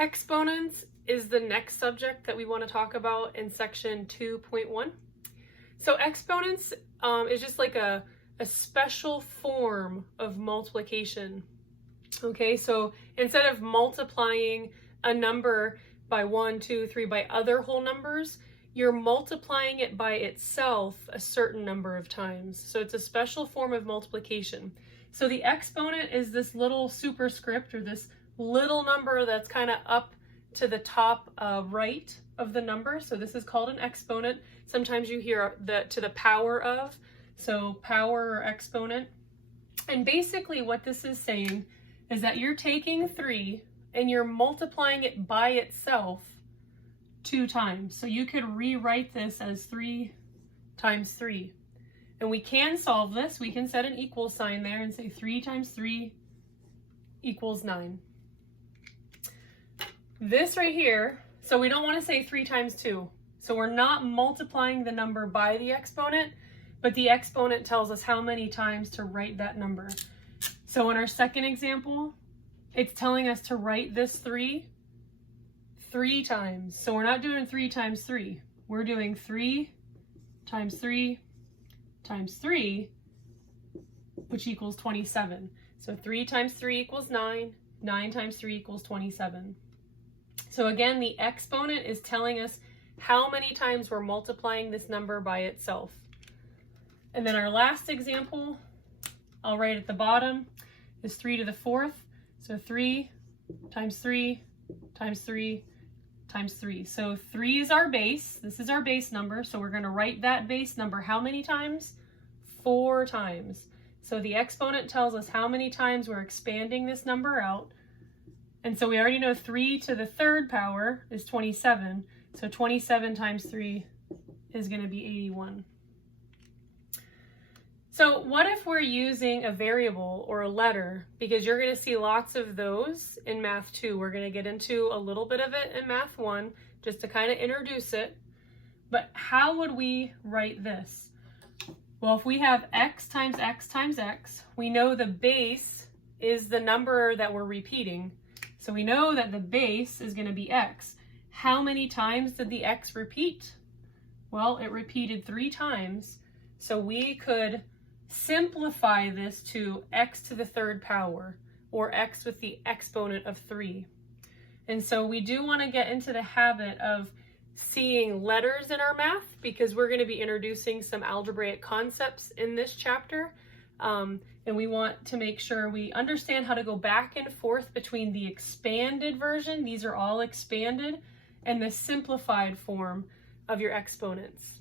Exponents is the next subject that we want to talk about in section 2.1. So exponents is just like a special form of multiplication. Okay, so instead of multiplying a number by 1, 2, 3 by other whole numbers, you're multiplying it by itself a certain number of times. So it's a special form of multiplication. So the exponent is this little superscript, or this little number that's kind of up to the top right of the number. So this is called an exponent. Sometimes you hear the to the power of, so power or exponent. And basically what this is saying is that you're taking 3 and you're multiplying it by itself 2 times. So you could rewrite this as 3 times 3. And we can solve this. We can set an equal sign there and say 3 times 3 equals 9. This right here, so we don't want to say 3 times 2. So we're not multiplying the number by the exponent, but the exponent tells us how many times to write that number. So in our second example, it's telling us to write this 3 times. So we're not doing 3 times 3. We're doing 3 times 3 times 3, which equals 27. So 3 times 3 equals 9. 9 times 3 equals 27. So again, the exponent is telling us how many times we're multiplying this number by itself. And then our last example, I'll write at the bottom, is 3 to the 4th. So 3 times 3 times 3 times 3. So 3 is our base. This is our base number. So we're going to write that base number how many times? 4 times. So the exponent tells us how many times we're expanding this number out. And so we already know 3 to the 3rd power is 27. So 27 times 3 is going to be 81. So what if we're using a variable or a letter? Because you're going to see lots of those in Math 2. We're going to get into a little bit of it in Math 1 just to kind of introduce it. But how would we write this? Well, if we have x times x times x, we know the base is the number that we're repeating. So we know that the base is going to be x. How many times did the x repeat? Well, it repeated 3 times. So we could simplify this to x to the 3rd power, or x with the exponent of 3. And so we do want to get into the habit of seeing letters in our math, because we're going to be introducing some algebraic concepts in this chapter. And we want to make sure we understand how to go back and forth between the expanded version, these are all expanded, and the simplified form of your exponents.